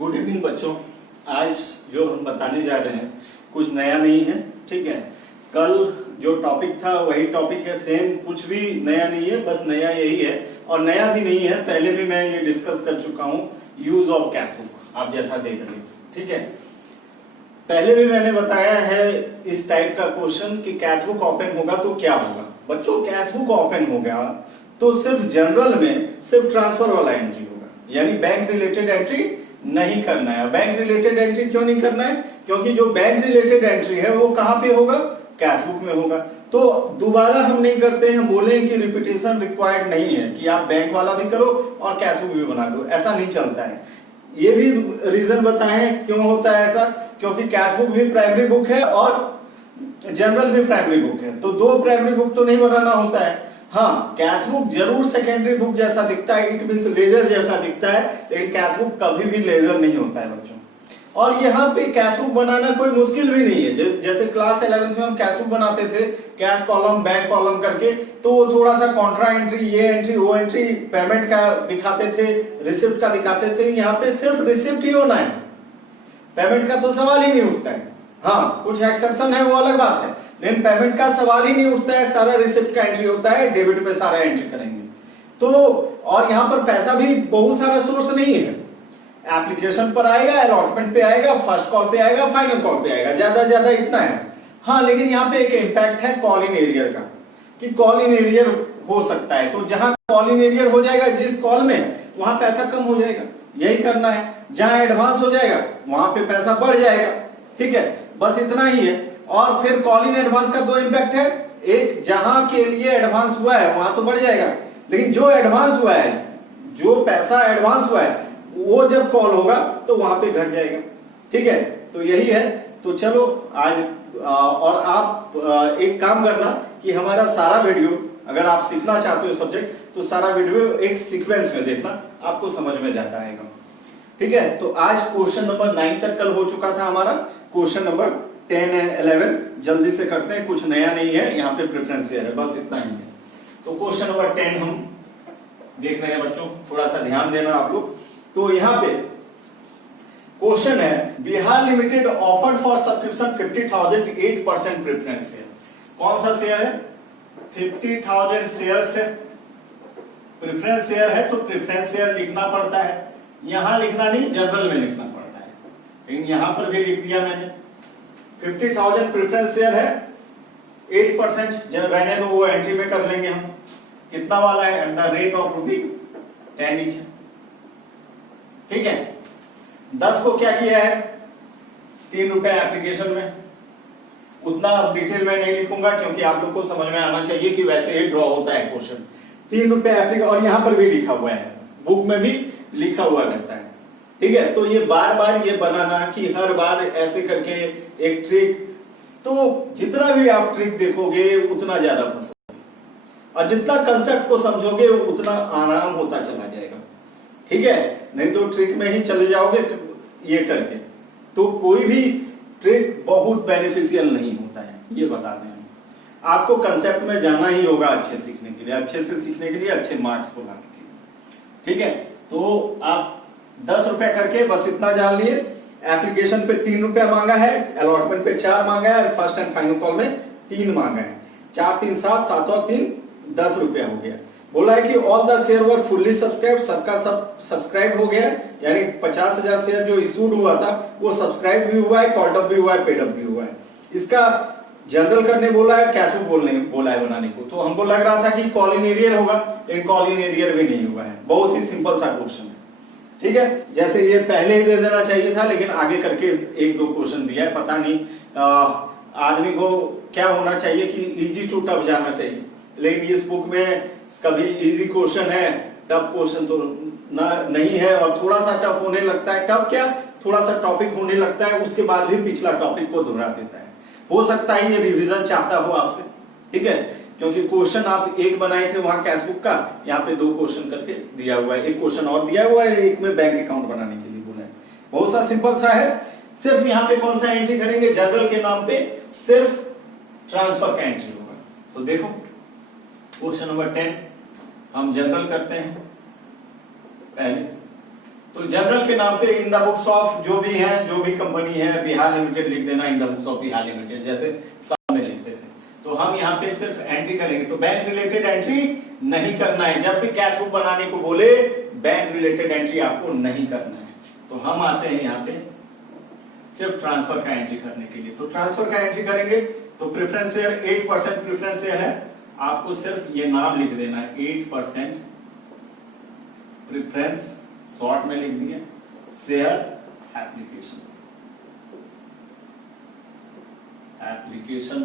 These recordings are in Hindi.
गुड इवनिंग बच्चों। आज जो हम बताने जा रहे हैं कुछ नया नहीं है, ठीक है। कल जो टॉपिक था वही टॉपिक है, सेम, कुछ भी नया नहीं है, बस नया यही है। और नया भी नहीं है, पहले भी मैं ये डिस्कस कर चुका हूँ, यूज ऑफ कैश बुक, आप जैसा देख रहे हैं, ठीक है। पहले भी मैंने बताया है इस टाइप का क्वेश्चन कि कैश बुक ओपन होगा तो क्या होगा। बच्चों कैश बुक ओपन हो गया तो सिर्फ जनरल में सिर्फ ट्रांसफर वाला एंट्री होगा, यानी बैंक रिलेटेड एंट्री नहीं करना है। बैंक रिलेटेड एंट्री क्यों नहीं करना है? क्योंकि जो बैंक रिलेटेड एंट्री है वो कहां पे होगा? कैश बुक में होगा। तो दोबारा हम नहीं करते हैं, बोले कि रिपीटेशन रिक्वायर्ड नहीं है कि आप बैंक वाला भी करो और कैश बुक भी बना लो, ऐसा नहीं चलता है। ये भी रीजन बताएं क्यों होता है ऐसा, क्योंकि कैश बुक भी प्राइमरी बुक है और जनरल भी प्राइमरी बुक है, तो दो प्राइमरी बुक तो नहीं बनाना होता है। हाँ, कैश बुक जरूर सेकेंडरी बुक जैसा दिखता है, इट मींस लेजर जैसा दिखता है, लेकिन कैश बुक कभी भी लेजर नहीं होता है बच्चों। और यहाँ पे कैश बुक बनाना कोई मुश्किल भी नहीं है। जैसे क्लास 11th में हम कैश बुक बनाते थे, कैश कॉलम बैंक कॉलम करके, तो वो थोड़ा सा कॉन्ट्रा एंट्री, ये एंट्री वो एंट्री, पेमेंट का दिखाते थे, रिसिप्ट का दिखाते थे। यहाँ पे सिर्फ रिसिप्ट ही होना है, पेमेंट का तो सवाल ही नहीं उठता है। हाँ, कुछ एक्सेप्शन है वो अलग बात है, लेकिन पेमेंट का सवाल ही नहीं उठता है, सारा रिसिप्ट का एंट्री होता है, डेबिट पे सारा एंट्री करेंगे। तो और यहाँ पर पैसा भी बहुत सारा सोर्स नहीं है, एप्लीकेशन पर आएगा, अलॉटमेंट पे आएगा, फर्स्ट कॉल पे आएगा, फाइनल कॉल पे आएगा, ज्यादा इतना है। हाँ, लेकिन यहाँ पे एक इम्पैक्ट है कॉल इन एरियर का, कि कॉल इन एरियर हो सकता है, तो जहां कॉल इन एरियर हो जाएगा जिस कॉल में, वहां पैसा कम हो जाएगा, यही करना है। जहां एडवांस हो जाएगा वहां पे पैसा बढ़ जाएगा, ठीक है, बस इतना ही है। और फिर कॉल इन एडवांस का दो इम्पैक्ट है, एक जहां के लिए एडवांस हुआ है वहां तो बढ़ जाएगा, लेकिन जो एडवांस हुआ है, जो पैसा एडवांस हुआ है, वो जब कॉल होगा तो वहां पे घट जाएगा, ठीक है। तो यही है। तो चलो आज और आप एक काम करना कि हमारा सारा वीडियो, अगर आप सीखना चाहते हो सब्जेक्ट, तो सारा वीडियो एक सीक्वेंस में देखना, आपको समझ में जाता है, ठीक है। तो आज क्वेश्चन नंबर 9 तक कल हो चुका था हमारा, क्वेश्चन नंबर 10 एंड 11 जल्दी से करते हैं, कुछ नया नहीं है, यहाँ पे प्रेफरेंस शेयर है, बस इतना ही है। तो क्वेश्चन नंबर 10 हम देख रहे हैं बच्चों, थोड़ा सा ध्यान देना आप लोग। तो यहाँ पे क्वेश्चन है, Bihar limited offered for subscription 50,000 8% preference share. कौन सा शेयर है? 50,000 शेयर से प्रेफरेंस शेयर है, तो प्रेफरेंस शेयर लिखना पड़ता है, यहां लिखना नहीं, जनरल में लिखना पड़ता है, लेकिन यहां पर भी लिख दिया मैंने। 50,000 प्रेफरेंस शेयर है, 8% रहने दो, वो एंट्री में कर लेंगे हम। कितना वाला है? At the rate of ₹10 each, ठीक है। 10 को क्या किया है? ₹3 एप्लीकेशन में, उतना डिटेल में नहीं लिखूंगा क्योंकि आप लोग को समझ में आना चाहिए कि वैसे ही ड्रॉ होता है क्वेश्चन। ₹3 एप्लीकेशन, और यहां पर भी लिखा हुआ है, बुक में भी लिखा हुआ रहता है, ठीक है। तो ये बार बार ये बनाना कि हर बार ऐसे करके एक ट्रिक, तो जितना भी आप ट्रिक देखोगे उतना ज्यादा फंसोगे, और जितना कंसेप्ट को समझोगे उतना आराम होता चला जाएगा, ठीक है। नहीं तो ट्रिक में ही चले जाओगे ये करके, तो कोई भी ट्रिक बहुत बेनिफिशियल नहीं होता है, ये बता दें। आपको कंसेप्ट में जाना ही होगा अच्छे सीखने के लिए, अच्छे से सीखने के लिए, अच्छे मार्क्स को लाने के लिए, ठीक है। तो आप ₹10 करके बस इतना जान लिए, एप्लीकेशन पे ₹3 मांगा है, अलॉटमेंट पे 4 मांगा है, फर्स्ट एंड फाइनल कॉल में 3 मांगा है। 4 3 7, 7 और 3 ₹10 हो गया। बोला है कि all the share were fully subscribe, सबका सब सब्सक्राइब हो गया, यानी 50,000 शेयर जो इशूड हुआ था वो सब्सक्राइब भी हुआ है, कॉल्ड अप भी हुआ है, पेड अप भी हुआ है। इसका जनरल करने बोला है, कैश बुक बोला है बनाने को, तो हमको लग रहा था कि कॉल इन एरियर होगा, लेकिन कॉल इन एरियर भी नहीं हुआ है। बहुत ही सिंपल सा क्वेश्चन है, ठीक है। जैसे ये पहले ही दे देना चाहिए था, लेकिन आगे करके 1-2 क्वेश्चन दिया है, पता नहीं आदमी को क्या होना चाहिए कि इजी टू टफ जाना चाहिए, लेकिन इस बुक में कभी इजी क्वेश्चन है, टफ क्वेश्चन तो नहीं है, और थोड़ा सा टफ होने लगता है, टफ क्या, थोड़ा सा टॉपिक होने लगता है, उसके बाद भी पिछला टॉपिक को दोहरा देता है। हो सकता है ये रिवीजन चाहता हो आपसे, ठीक है, क्योंकि क्वेश्चन आप एक बनाए थे वहां कैश बुक का, यहाँ पे 2 क्वेश्चन करके दिया हुआ है, एक क्वेश्चन और दिया हुआ है, एक में बैंक अकाउंट बनाने के लिए बोला है। बहुत सा सिंपल सा है, सिर्फ यहाँ पे कौन सा एंट्री करेंगे? जनरल के नाम पे सिर्फ ट्रांसफर का एंट्री होगा। तो देखो क्वेश्चन नंबर 10 हम जनरल करते हैं पहले, तो तो जनरल के नाम पे इन द बुक्स ऑफ जो भी है, जो भी कंपनी है, बिहार लिमिटेड लिख देना, in the books of Bihar limited, जैसे सब में लिखते थे। तो हम यहाँ पे सिर्फ एंट्री करेंगे, तो बैंक रिलेटेड एंट्री नहीं करना है। जब भी कैश बुक बनाने को बोले बैंक रिलेटेड एंट्री आपको नहीं करना है। तो हम आते हैं यहाँ पे सिर्फ ट्रांसफर का एंट्री करने के लिए। तो ट्रांसफर का एंट्री करेंगे तो प्रेफरेंस शेयर 8% प्रेफरेंस शेयर है, आपको सिर्फ ये नाम लिख देना है 8% प्रेफरेंस, शॉर्ट में लिख दिए share application, application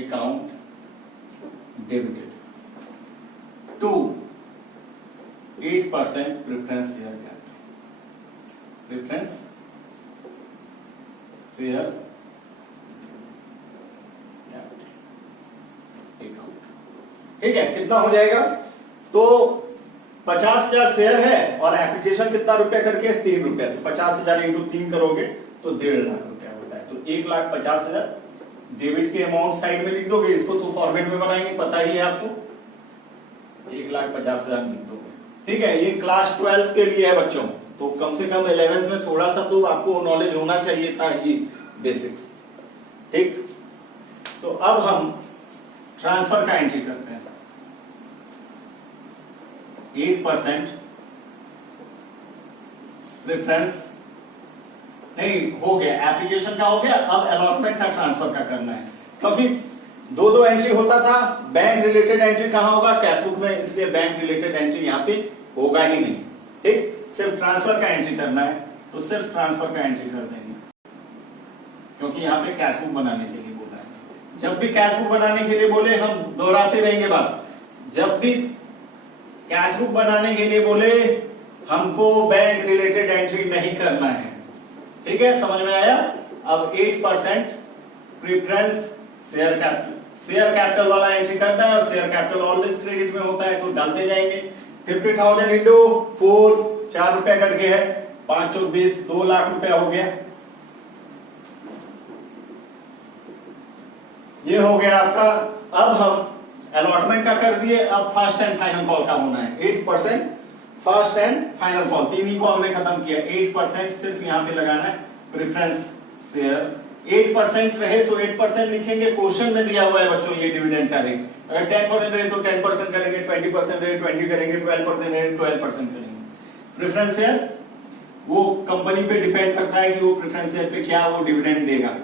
account debited to 8% preference share capital, preference share account. ठीक है, कितना हो जाएगा? तो 50,000 शेयर है और एप्लीकेशन कितना रुपया करके? 3 रुपया। तो 50,000 इंटू 3 करोगे तो 1.5 लाख रुपया होता है। तो 1,50,000 डेबिट के अमाउंट साइड में लिख दोगे, इसको तो फॉर्मेट में बनाएंगे, पता ही है आपको, 1,50,000 लिख दोगे। ठीक है, ये क्लास 12 के लिए है बच्चों, तो कम से कम 11th में थोड़ा सा तो आपको नॉलेज होना चाहिए था, ये बेसिक्स। ठीक, तो अब हम ट्रांसफर का एंट्री करते हैं। 8% प्रेफरेंस नहीं हो गया, एप्लीकेशन का हो गया, अब अलॉटमेंट का ट्रांसफर का करना है। क्योंकि दो एंट्री होता था, बैंक रिलेटेड एंट्री कहां होगा? कैश बुक में, इसलिए बैंक रिलेटेड एंट्री यहां पे होगा ही नहीं। ठीक, सिर्फ ट्रांसफर का एंट्री करना है, तो सिर्फ ट्रांसफर का एंट्री कर देंगे, क्योंकि यहाँ पे कैश बुक बनाने के लिए बोला है। जब भी कैश बुक बनाने के लिए बोले, हम दोहराते रहेंगे बात, जब भी कैश बुक बनाने के लिए बोले हमको बैंक रिलेटेड एंट्री नहीं करना है। ठीक है, समझ में आया? अब 8% preference share capital, share capital वाला एंट्री करना है, और शेयर कैपिटल ऑलवेज क्रेडिट में होता है, तो डालते जाएंगे। 50,000 इंटू 4, 4 रुपया करके है, 5 और 20, 2 लाख रुपया हो गया। ये हो गया आपका। अब हम अलॉटमेंट का कर दिए, अब फर्स्ट एंड फाइनल कॉल का होना है। 8% first and final call, 3 he call में खत्म किया। 8% सिर्फ यहाँ पे लगाना है प्रेफरेंस शेयर। 8% रहे तो 8% लिखेंगे, क्वेश्चन में दिया हुआ है बच्चों ये डिविडेंड का रेट। अगर 10% रहे तो 10% करेंगे, 20% रहे 20 करेंगे, 12% रहे 12% करेंगे। प्रेफरेंस शेयर वो कंपनी पे डिपेंड करता है कि वो प्रेफरेंस शेयर पे क्या वो डिविडेंड देगा।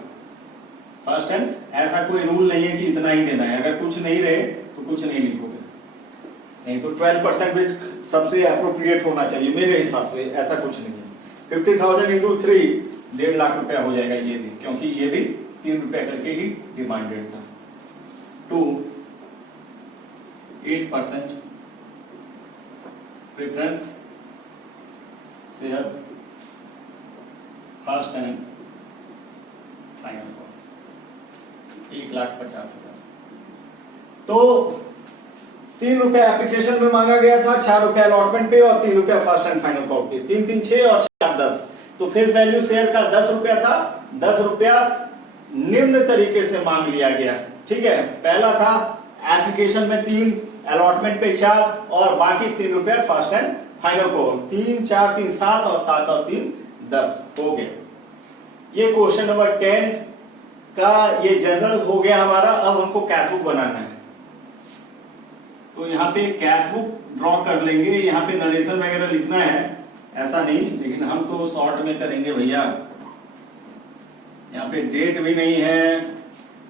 फर्स्ट एंड, ऐसा कोई रूल नहीं है कि इतना ही देना है, अगर कुछ नहीं रहे तो कुछ नहीं लिखोगे, नहीं तो 12% भी सबसे अप्रोप्रिएट होना चाहिए मेरे हिसाब से, ऐसा कुछ नहीं है। 50,000 इंटू 3, 1.5 लाख रुपया हो जाएगा ये भी, क्योंकि ये भी 3 रुपया करके ही डिमांडेड था। To 8% preference share first and final call, 1,50,000। तो 3 रुपया एप्लीकेशन में मांगा गया था, 4 रुपया अलॉटमेंट पे और 3 रुपया फर्स्ट एंड फाइनल कॉल पे। 3 3 6 और 4 10, तो फेस वैल्यू शेयर का 10 रुपया था। 10 रुपया निम्न तरीके से मांग लिया गया। ठीक है, पहला था एप्लीकेशन में 3, अलॉटमेंट पे 4 और बाकी 3 रुपया फर्स्ट एंड फाइनल कॉल। 3 4 3 7 और 7 और 3 10 हो गया। ये क्वेश्चन नंबर 10 का ये जनरल हो गया हमारा। अब हमको कैश बुक बनाना है, तो यहाँ पे कैश बुक ड्रॉ कर लेंगे। यहाँ पे नरेशन वगैरह लिखना है, ऐसा नहीं, लेकिन हम तो शॉर्ट में करेंगे भैया। यहाँ पे डेट भी नहीं है,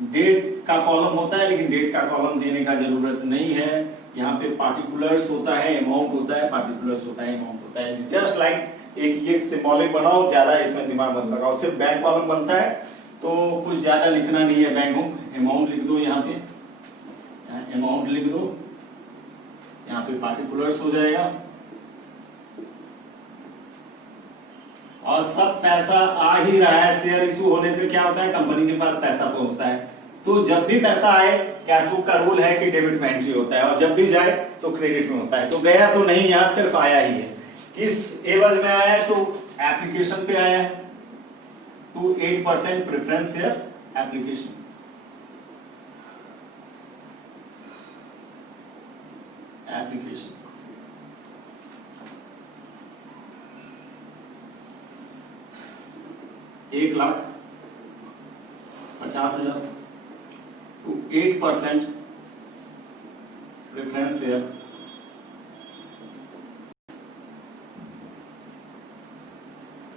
डेट का कॉलम होता है लेकिन डेट का कॉलम देने का जरूरत नहीं है। यहाँ पे पार्टिकुलर्स होता है, अमाउंट होता है, पार्टिकुलर्स होता है, अमाउंट होता है। जस्ट लाइक एक ये सिंबॉलिक बनाओ, ज्यादा इसमें दिमाग मत लगाओ। सिर्फ बैंक कॉलम बनता है तो कुछ ज्यादा लिखना नहीं है। बैंक अमाउंट लिख दो, यहाँ पे अमाउंट लिख दो, यहाँ पे पार्टिकुलर्स हो जाएगा। और सब पैसा आ ही रहा है। शेयर इशू होने से क्या होता है, कंपनी के पास पैसा पहुंचता है। तो जब भी पैसा आए, कैश बुक का रूल है कि डेबिट में एंट्री होता है, और जब भी जाए तो क्रेडिट में होता है। तो गया तो नहीं, यहाँ सिर्फ आया ही है। किस एवज में आया है, तो एप्लीकेशन पे आया है। To 8% preference share application, application 1,50,000 to 8% preference share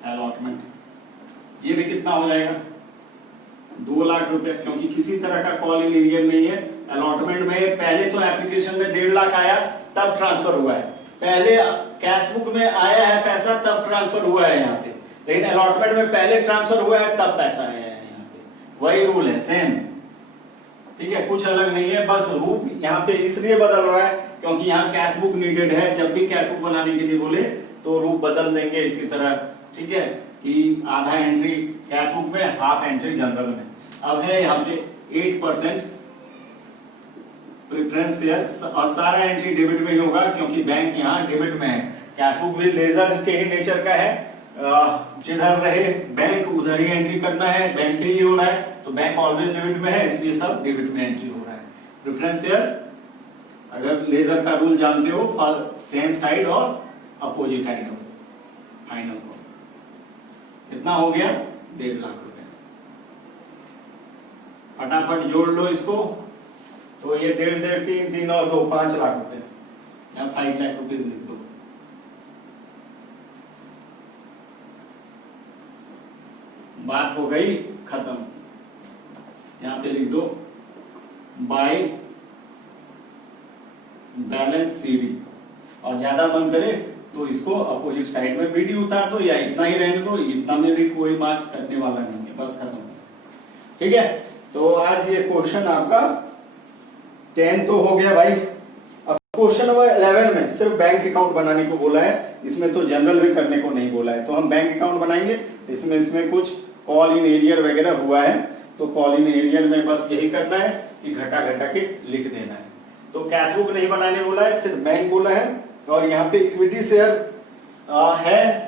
allotment. ये भी कितना हो जाएगा 2 लाख रुपए, क्योंकि किसी तरह का कॉल इन एरियर नहीं है। अलॉटमेंट में पहले तो एप्लीकेशन में 1.5 लाख आया तब ट्रांसफर हुआ है, पहले कैश बुक में आया है पैसा तब ट्रांसफर हुआ है यहाँ पे, लेकिन अलॉटमेंट में पहले ट्रांसफर हुआ है तब पैसा आया है यहाँ पे। वही रूल है सेम, ठीक है, कुछ अलग नहीं है, बस रूप यहाँ पे इसलिए बदल रहा है क्योंकि यहाँ कैश बुक नीडेड है। जब भी कैश बुक बनाने के लिए बोले तो रूप बदल देंगे इसी तरह, ठीक है, कि आधा एंट्री कैश बुक में, हाफ एंट्री जनरल में। अब है यहाँ पे 8% प्रेफरेंस शेयर और सारा एंट्री डेबिट में ही होगा क्योंकि बैंक यहाँ डेबिट में है। कैश बुक भी लेजर के ही नेचर का है, जिधर रहे बैंक उधर ही एंट्री करना है, बैंक के लिए हो रहा है तो बैंक ऑलवेज डेबिट में है, इसलिए सब डेबिट में एंट्री हो रहा है। प्रेफरेंस शेयर अगर लेजर का रूल जानते हो, सेम साइड और अपोजिट साइड हो, फाइनल को कितना हो गया 1.5 लाख रुपए। फटाफट जोड़ लो इसको, तो ये 1.5, 3, 3 और 2 5 लाख रुपए, या 5 लाख रुपए लिख दो। बात हो गई खत्म, यहां पे लिख दो बाय बैलेंस सीडी, और ज्यादा मन करे तो इसको अपोजिट साइड में बीडी उतार दो या इतना ही रहने दो, इतना में भी कोई मार्क्स कटने वाला नहीं है, बस खत्म। ठीक है, तो आज ये क्वेश्चन आपका 10 तो हो गया भाई। अब क्वेश्चन नंबर 11 में सिर्फ बैंक अकाउंट बनाने को बोला है, इसमें तो जनरल भी करने को नहीं बोला है, तो हम बैंक अकाउंट बनाएंगे। इसमें कुछ कॉल इन एरियर वगैरह हुआ है, तो कॉल इन एरियर में बस यही करना है कि घटा घटा के लिख देना है। तो कैश बुक नहीं बनाने बोला है, सिर्फ बैंक बोला है। और यहाँ पे इक्विटी शेयर है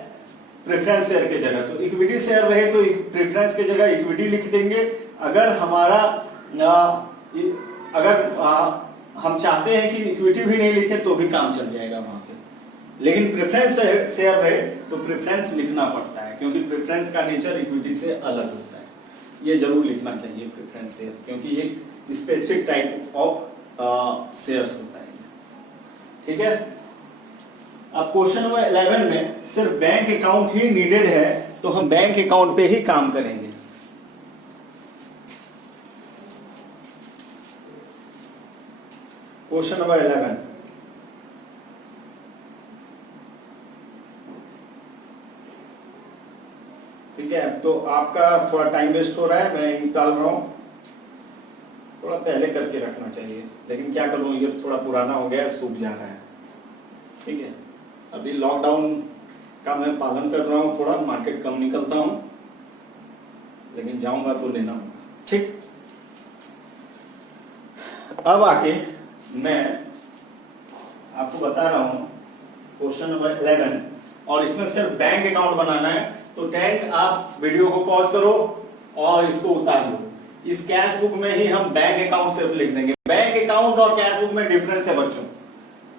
प्रेफरेंस शेयर के जगह, तो इक्विटी शेयर रहे तो प्रेफरेंस के जगह इक्विटी लिख देंगे। अगर हमारा हम चाहते हैं कि इक्विटी भी नहीं लिखे तो भी काम चल जाएगा वहां पे, लेकिन प्रेफरेंस शेयर रहे तो प्रेफरेंस लिखना पड़ता है क्योंकि प्रेफरेंस का नेचर इक्विटी से अलग होता है। ये जरूर लिखना चाहिए प्रेफरेंस शेयर, क्योंकि ये स्पेसिफिक टाइप ऑफ शेयर्स होता है। ठीक है, अब क्वेश्चन नंबर 11 में सिर्फ बैंक अकाउंट ही नीडेड है, तो हम बैंक अकाउंट पे ही काम करेंगे। क्वेश्चन नंबर 11, ठीक है, तो आपका थोड़ा टाइम वेस्ट हो रहा है, मैं निकाल रहा हूं, थोड़ा पहले करके रखना चाहिए, लेकिन क्या करूं, ये थोड़ा पुराना हो गया, सूख जा रहा है। ठीक है, अभी लॉकडाउन का मैं पालन कर रहा हूं, थोड़ा मार्केट कम निकलता हूं, लेकिन जाऊंगा तो लेना होगा। ठीक, अब आके मैं आपको बता रहा हूं क्वेश्चन नंबर 11, और इसमें सिर्फ बैंक अकाउंट बनाना है। तो 10 आप वीडियो को पॉज करो और इसको उतार लो। इस कैश बुक में ही हम बैंक अकाउंट सिर्फ लिख देंगे। बैंक अकाउंट और कैश बुक में डिफरेंस है बच्चों।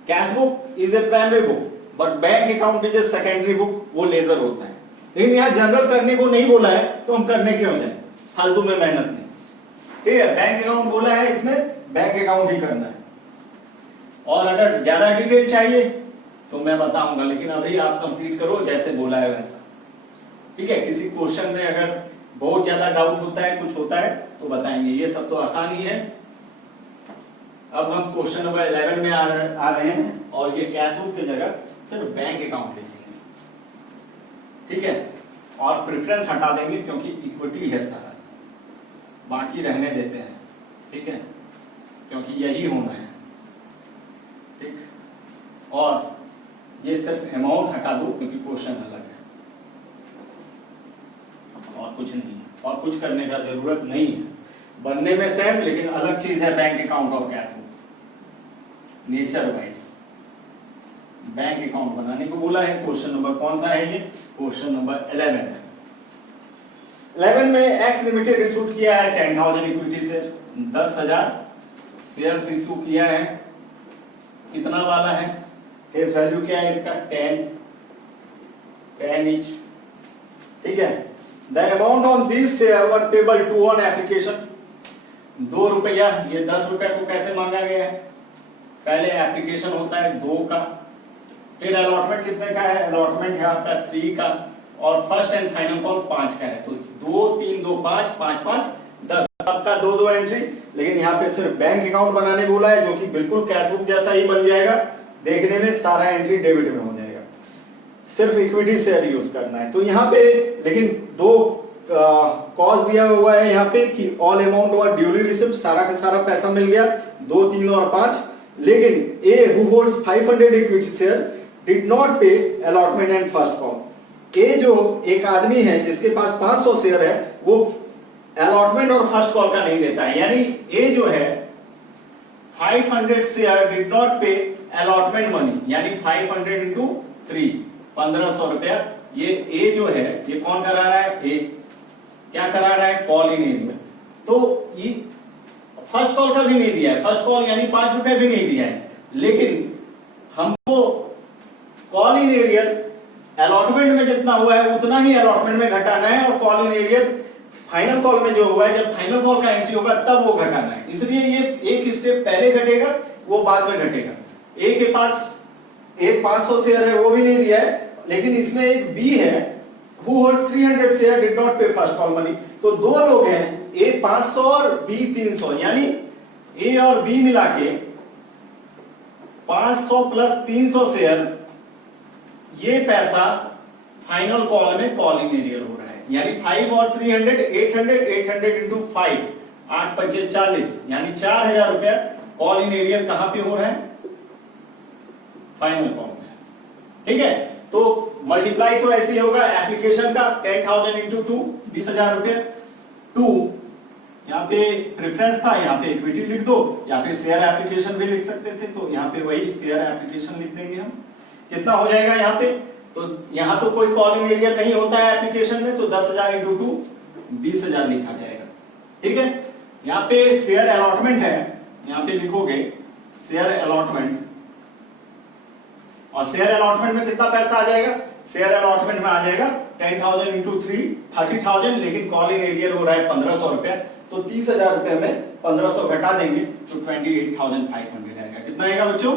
Cash book is a primary book, but bank account is a secondary book, वो लेजर होता है। लेकिन यहाँ जनरल करने को नहीं बोला है, तो हम करने क्यों जाए, फालतू में मेहनत नहीं। ठीक है, बैंक अकाउंट बोला है, इसमें बैंक अकाउंट ही करना है। और अगर ज्यादा डिटेल चाहिए तो मैं बताऊंगा, लेकिन अभी आप कंप्लीट करो जैसे बोला है वैसा। ठीक है, किसी क्वेश्चन में अगर बहुत ज्यादा डाउट होता है, कुछ होता है तो बताएंगे, ये सब तो आसान ही है। अब हम क्वेश्चन नंबर 11 में आ रहे हैं, और ये कैश बुक की जगह सिर्फ बैंक अकाउंट लिखेंगे। ठीक है, और प्रेफरेंस हटा देंगे क्योंकि इक्विटी है सारा, बाकी रहने देते हैं। ठीक है, क्योंकि यही होना है। ठीक, और ये सिर्फ अमाउंट हटा दो क्योंकि क्वेश्चन अलग है, और कुछ नहीं है, और कुछ करने का जरूरत नहीं है। बनने में सेम, लेकिन अलग चीज है बैंक अकाउंट और cash book, nature wise. Bank account बनाने को बोला है। क्वेश्चन नंबर कौन सा है ये, क्वेश्चन नंबर 11 है। 11 में एक्स लिमिटेड इशू किया है 10,000 इक्विटी शेयर, 10,000 शेयर्स इशू किया है। कितना वाला है, फेस वैल्यू क्या है इसका 10 ईच। ठीक है, the amount on this share were payable to on application. 2 रुपया, ये 10 रुपए को कैसे मांगा गया है? पहले एप्लीकेशन होता है 2 का, फिर अलॉटमेंट कितने का है? अलॉटमेंट है आपका 3 का, और फर्स्ट एंड फाइनल कॉल 5 का है। तो 2 3 2 5 5 5 10, सबका 2 एंट्री। लेकिन यहाँ पे सिर्फ बैंक अकाउंट बनाने बोला है, जो कि बिल्कुल कैशबुक जैसा ही बन जाएगा, देखने में सारा एंट्री डेबिट में हो जाएगा, सिर्फ इक्विटी शेयर यूज करना है। तो यहाँ पे लेकिन 2 कॉज दिया हुआ है यहाँ पे कि ऑल अमाउंट वर ड्यूली रिसीव्ड, सारा का सारा पैसा मिल गया, 2 3 और 5। लेकिन a who holds 500 equity share did not pay allotment and first call. A जो एक आदमी है जिसके पास 500 शेयर है, वो अलॉटमेंट और फर्स्ट कॉल का नहीं देता है। यानी ए जो है 500 share did not pay allotment money, यानी 500 इंटू 3, 1500 रुपया। ये ए जो है ये कौन करा रहा है? ए क्या करा रहा है? Call in area. तो ये फर्स्ट कॉल का भी नहीं दिया है, फर्स्ट कॉल यानी 5 रुपए भी नहीं दिया है, लेकिन हमको कॉल इन एरिया अलॉटमेंट में जितना हुआ है उतना ही अलॉटमेंट में घटाना है, और call in area final call में जो हुआ है, जब फाइनल कॉल का एंट्री होगा तब वो घटाना है। इसलिए ये एक स्टेप पहले घटेगा, वो बाद में घटेगा। ए के पास एक 500 शेयर है, वो भी नहीं दिया है, लेकिन इसमें एक बी है who holds 300 share did not pay first call money। तो 2 लोग हैं, ए 500 और बी 300, यानी ए और बी मिला के 500 प्लस 300 शेयर, ये पैसा फाइनल कॉल में कॉल इन एरियर हो रहा है। यानी 5 और 300 800 800 इंटू 5, 8 5 40, यानी 4000 रुपया कॉल इन एरियर कहां पे हो रहा है? फाइनल कॉल में। ठीक है, तो मल्टीप्लाई तो ऐसे ही होगा एप्लीकेशन का 10,000 इंटू 2, 20,000 रुपये। 2 यहाँ पे प्रेफरेंस था, यहाँ पे इक्विटी लिख दो, यहाँ पे शेयर एप्लीकेशन भी लिख सकते थे, तो यहाँ पे वही शेयर एप्लीकेशन लिख देंगे हम। कितना हो जाएगा यहाँ पे? तो यहाँ तो कोई कॉल इन एरिया नहीं होता है एप्लीकेशन में, तो 10,000 इंटू 2 20,000 लिखा जाएगा। ठीक है, यहाँ पे शेयर अलॉटमेंट है, यहाँ पे लिखोगे शेयर अलॉटमेंट, और शेयर अलॉटमेंट में कितना पैसा आ जाएगा? शेयर अलॉटमेंट में आ जाएगा 10,000 इंटू 3 30,000, लेकिन कॉल इन एरियर हो रहा है 1500 रुपया, तो 30,000 रुपए में 1500 घटा देंगे तो 28,500 आएगा। कितना आएगा बच्चों?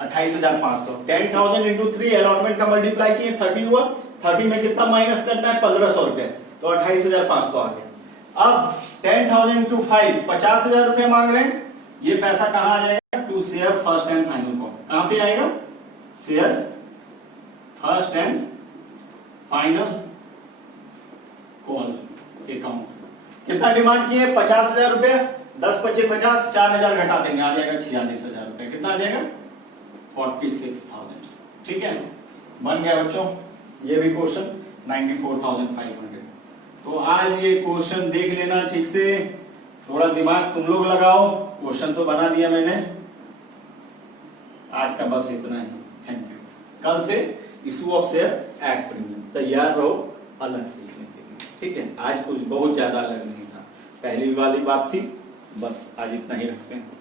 28,500। 10,000 इंटू 3 अलॉटमेंट का मल्टीप्लाई किए 30 हुआ, 30 में कितना माइनस करना है? 1500 रुपया, तो 28,500 आ गया। अब 10,000 इंटू 5 50,000 रुपया मांग रहे हैं, ये पैसा कहां आ जाएगा? To share first and final call. कहां पे आएगा? Share first and final call account. कितना डिमांड किए? 50,000 रुपया, 10 25 50, 4,000 घटा देंगे, आ जाएगा 46,000 रुपया। कितना आ जाएगा? 46,000। ठीक है, बन गया बच्चों ये भी क्वेश्चन 94,500। तो आज ये क्वेश्चन देख लेना ठीक से, थोड़ा दिमाग तुम लोग लगाओ। क्वेश्चन तो बना दिया मैंने, आज का बस इतना ही। Thank you. कल से issue of share act premium तैयार रहो अलग सीखने के लिए। ठीक है, आज कुछ बहुत ज्यादा अलग नहीं था, पहली वाली बात थी, बस आज इतना ही रखते हैं।